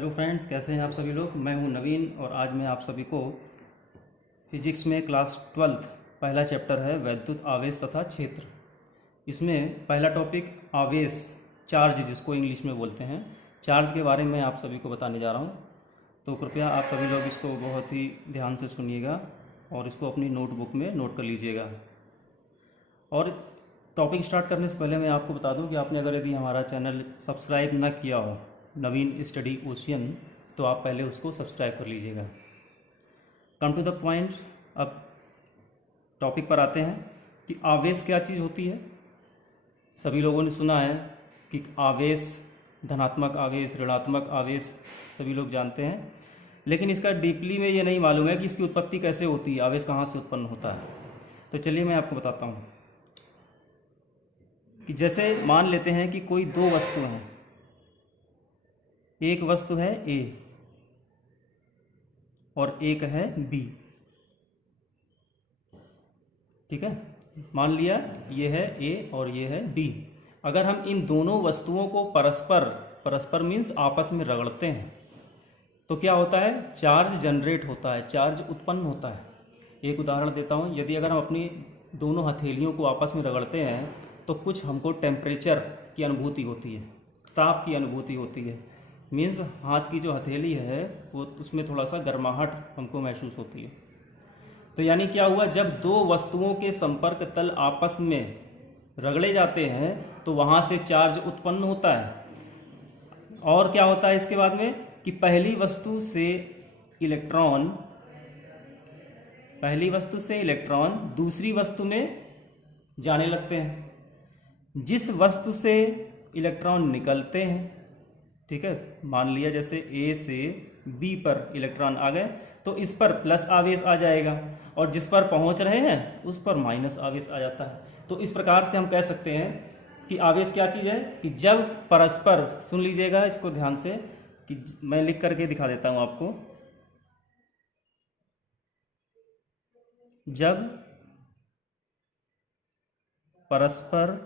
Hello friends, कैसे हैं आप सभी लोग। मैं हूं नवीन और आज मैं आप सभी को फिजिक्स में क्लास 12 पहला चैप्टर है वैद्युत आवेश तथा क्षेत्र। इसमें पहला टॉपिक आवेश, चार्ज जिसको इंग्लिश में बोलते हैं, चार्ज के बारे में आप सभी को बताने जा रहा हूं। तो कृपया आप सभी लोग इसको बहुत ही ध्यान से सुनिएगा और इसको अपनी नोटबुक में नोट कर लीजिएगा। और टॉपिक स्टार्ट करने से पहले मैं आपको बता दूं कि आपने अगर यदि हमारा चैनल सब्सक्राइब न किया हो नवीन स्टडी ओशियन, तो आप पहले उसको सब्सक्राइब कर लीजिएगा। कम टू द पॉइंट, अब टॉपिक पर आते हैं कि आवेश क्या चीज़ होती है। सभी लोगों ने सुना है कि आवेश, धनात्मक आवेश, ऋणात्मक आवेश सभी लोग जानते हैं, लेकिन इसका डीपली में ये नहीं मालूम है कि इसकी उत्पत्ति कैसे होती है, आवेश कहाँ से उत्पन्न होता है। तो चलिए मैं आपको बताता हूँ कि जैसे मान लेते हैं कि कोई दो वस्तु हैं। एक वस्तु है ए और एक है बी, ठीक है। मान लिया ये है ए और ये है बी। अगर हम इन दोनों वस्तुओं को परस्पर मीन्स आपस में रगड़ते हैं तो क्या होता है, चार्ज जनरेट होता है, चार्ज उत्पन्न होता है। एक उदाहरण देता हूँ, यदि अगर हम अपनी दोनों हथेलियों को आपस में रगड़ते हैं तो कुछ हमको टेम्परेचर की अनुभूति होती है, ताप की अनुभूति होती है। मीन्स हाथ की जो हथेली है वो उसमें थोड़ा सा गर्माहट हमको महसूस होती है। तो यानी क्या हुआ, जब दो वस्तुओं के संपर्क तल आपस में रगड़े जाते हैं तो वहाँ से चार्ज उत्पन्न होता है। और क्या होता है इसके बाद में कि पहली वस्तु से इलेक्ट्रॉन दूसरी वस्तु में जाने लगते हैं। जिस वस्तु से इलेक्ट्रॉन निकलते हैं, ठीक है, मान लिया जैसे ए से बी पर इलेक्ट्रॉन आ गए तो इस पर प्लस आवेश आ जाएगा और जिस पर पहुंच रहे हैं उस पर माइनस आवेश आ जाता है। तो इस प्रकार से हम कह सकते हैं कि आवेश क्या चीज़ है कि जब परस्पर, सुन लीजिएगा इसको ध्यान से, कि मैं लिख करके दिखा देता हूं आपको। जब परस्पर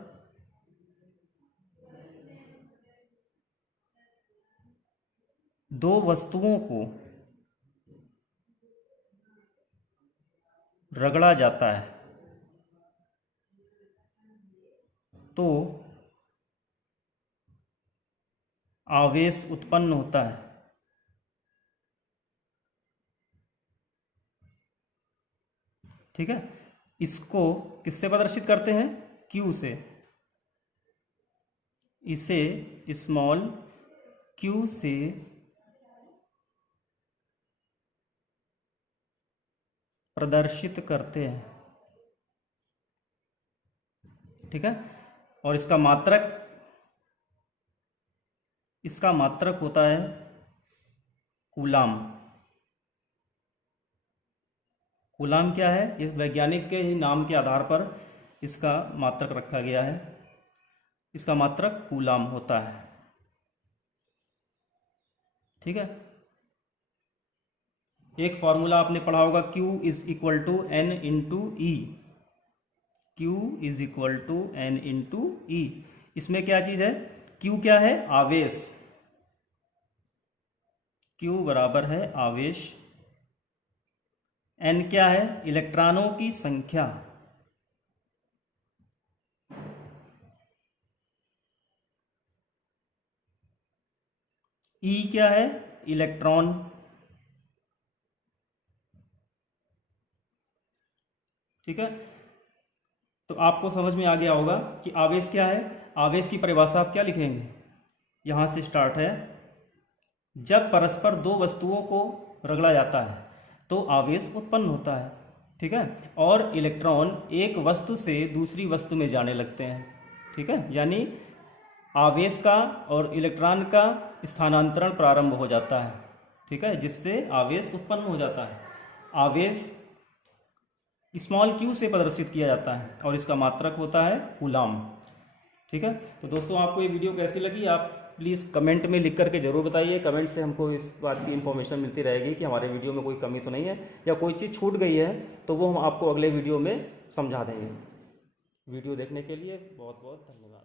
दो वस्तुओं को रगड़ा जाता है तो आवेश उत्पन्न होता है। ठीक है, इसको किससे प्रदर्शित करते हैं, Q से। इसे स्मॉल q से प्रदर्शित करते हैं, ठीक है। और इसका मात्रक होता है कूलाम। कूलाम क्या है, इस वैज्ञानिक के ही नाम के आधार पर इसका मात्रक रखा गया है। इसका मात्रक कूलाम होता है, ठीक है। एक फॉर्मूला आपने पढ़ा होगा, Q is equal to N into e. Q is equal to N into e. इसमें क्या चीज है, Q क्या है, आवेश। Q बराबर है आवेश। N क्या है, इलेक्ट्रॉनों की संख्या। E क्या है, इलेक्ट्रॉन। ठीक है, तो आपको समझ में आ गया होगा कि आवेश क्या है। आवेश की परिभाषा आप क्या लिखेंगे, यहां से स्टार्ट है। जब परस्पर दो वस्तुओं को रगड़ा जाता है तो आवेश उत्पन्न होता है, ठीक है। और इलेक्ट्रॉन एक वस्तु से दूसरी वस्तु में जाने लगते हैं, ठीक है। यानी आवेश का और इलेक्ट्रॉन का स्थानांतरण प्रारंभ हो जाता है, ठीक है, जिससे आवेश उत्पन्न हो जाता है। आवेश स्मॉल q से प्रदर्शित किया जाता है और इसका मात्रक होता है कूलाम, ठीक है। तो दोस्तों, आपको ये वीडियो कैसी लगी आप प्लीज़ कमेंट में लिख करके ज़रूर बताइए। कमेंट से हमको इस बात की इन्फॉर्मेशन मिलती रहेगी कि हमारे वीडियो में कोई कमी तो नहीं है या कोई चीज़ छूट गई है, तो वो हम आपको अगले वीडियो में समझा देंगे। वीडियो देखने के लिए बहुत बहुत धन्यवाद।